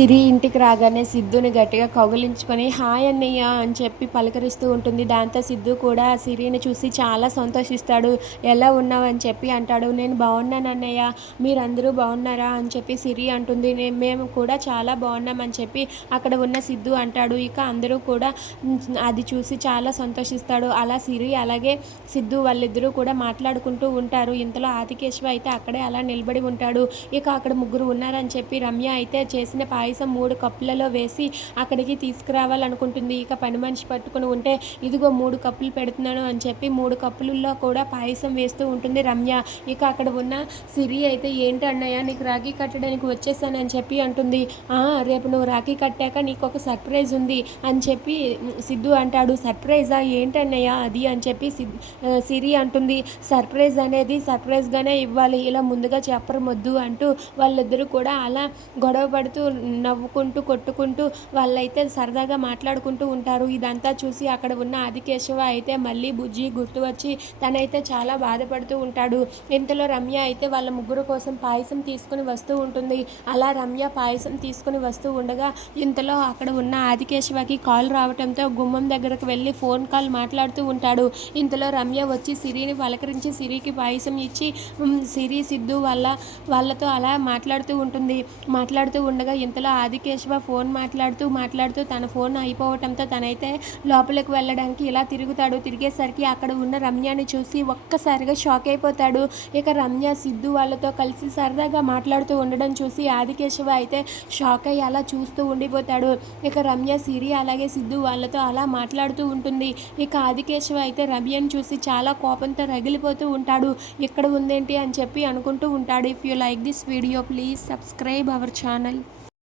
సిరి ఇంటికి రాగానే సిద్ధుని గట్టిగా కౌగిలించుకొని హాయ్ అన్నయ్య అని చెప్పి పలకరిస్తూ ఉంటుంది. దాంతో సిద్ధు కూడా సిరిని చూసి చాలా సంతోషిస్తాడు. ఎలా ఉన్నావు? అని చెప్పి అంటాడు. నేను బాగున్నాను అన్నయ్య. మీరందరూ బాగున్నారా? అని చెప్పి సిరి అంటుంది. మేము కూడా చాలా బాగున్నామని చెప్పి అక్కడ ఉన్న సిద్ధు అంటాడు. ఇక అందరూ కూడా అది చూసి చాలా సంతోషిస్తాడు. అలా సిరి అలాగే సిద్ధు వాళ్ళిద్దరూ కూడా మాట్లాడుకుంటూ ఉంటారు. ఇంతలో ఆదికేశ్వ అయితే అక్కడే అలా నిలబడి ఉంటాడు. ఇక అక్కడ ముగ్గురు ఉన్నారని చెప్పి రమ్య అయితే చేసిన పాయసం మూడు కప్పులలో వేసి అక్కడికి తీసుకురావాలనుకుంటుంది. ఇక పని మనిషి పట్టుకుని ఉంటే ఇదిగో మూడు కప్పులు పెడుతున్నాను అని చెప్పి మూడు కప్పులలో కూడా పాయసం వేస్తూ ఉంటుంది రమ్య. ఇక అక్కడ ఉన్న సిరి అయితే ఏంటి అన్నయ్య నీకు రాఖీ కట్టడానికి వచ్చేసానని చెప్పి అంటుంది. రేపు నువ్వు రాఖీ కట్టాక నీకు ఒక సర్ప్రైజ్ ఉంది అని చెప్పి సిద్ధు అంటాడు. సర్ప్రైజా? ఏంటన్నయ్య అది? అని చెప్పి సిరి అంటుంది. సర్ప్రైజ్ అనేది సర్ప్రైజ్గానే ఇవ్వాలి. ఇలా ముందుగా చెప్పరు మొద్దు అంటూ వాళ్ళిద్దరూ కూడా అలా గొడవ పడుతూ నవ్వుకుంటూ కొట్టుకుంటూ వాళ్ళైతే సరదాగా మాట్లాడుకుంటూ ఉంటారు. ఇదంతా చూసి అక్కడ ఉన్న ఆదికేశవ అయితే మళ్ళీ బుజ్జి గుర్తు వచ్చి తనైతే చాలా బాధపడుతూ ఉంటాడు. ఇంతలో రమ్య అయితే వాళ్ళ ముగ్గురు కోసం పాయసం తీసుకుని వస్తూ ఉంటుంది. అలా రమ్య పాయసం తీసుకుని వస్తూ ఉండగా ఇంతలో అక్కడ ఉన్న ఆదికేశవకి కాల్ రావడంతో గుమ్మం దగ్గరకు వెళ్ళి ఫోన్ కాల్ మాట్లాడుతూ ఉంటాడు. ఇంతలో రమ్య వచ్చి సిరిని పలకరించి సిరికి పాయసం ఇచ్చి సిరి సిద్ధు వాళ్ళ వాళ్ళతో అలా మాట్లాడుతూ ఉంటుంది. మాట్లాడుతూ ఉండగా ఇంత ఇంతలో ఆదికేశవ ఫోన్ మాట్లాడుతూ మాట్లాడుతూ తన ఫోన్ అయిపోవటంతో తనైతే లోపలికి వెళ్ళడానికి ఇలా తిరుగుతాడు. తిరిగేసరికి అక్కడ ఉన్న రమ్యని చూసి ఒక్కసారిగా షాక్ అయిపోతాడు. ఇక రమ్య సిద్ధు వాళ్ళతో కలిసి సరదాగా మాట్లాడుతూ ఉండడం చూసి ఆదికేశవ అయితే షాక్ అయ్యి అలా చూస్తూ ఉండిపోతాడు. ఇక రమ్య సిరి అలాగే సిద్ధు వాళ్ళతో అలా మాట్లాడుతూ ఉంటుంది. ఇక ఆదికేశవ అయితే రమ్యను చూసి చాలా కోపంతో రగిలిపోతూ ఉంటాడు. ఇక్కడ ఉందేంటి? అని చెప్పి అనుకుంటూ ఉంటాడు. If you like this video please subscribe our channel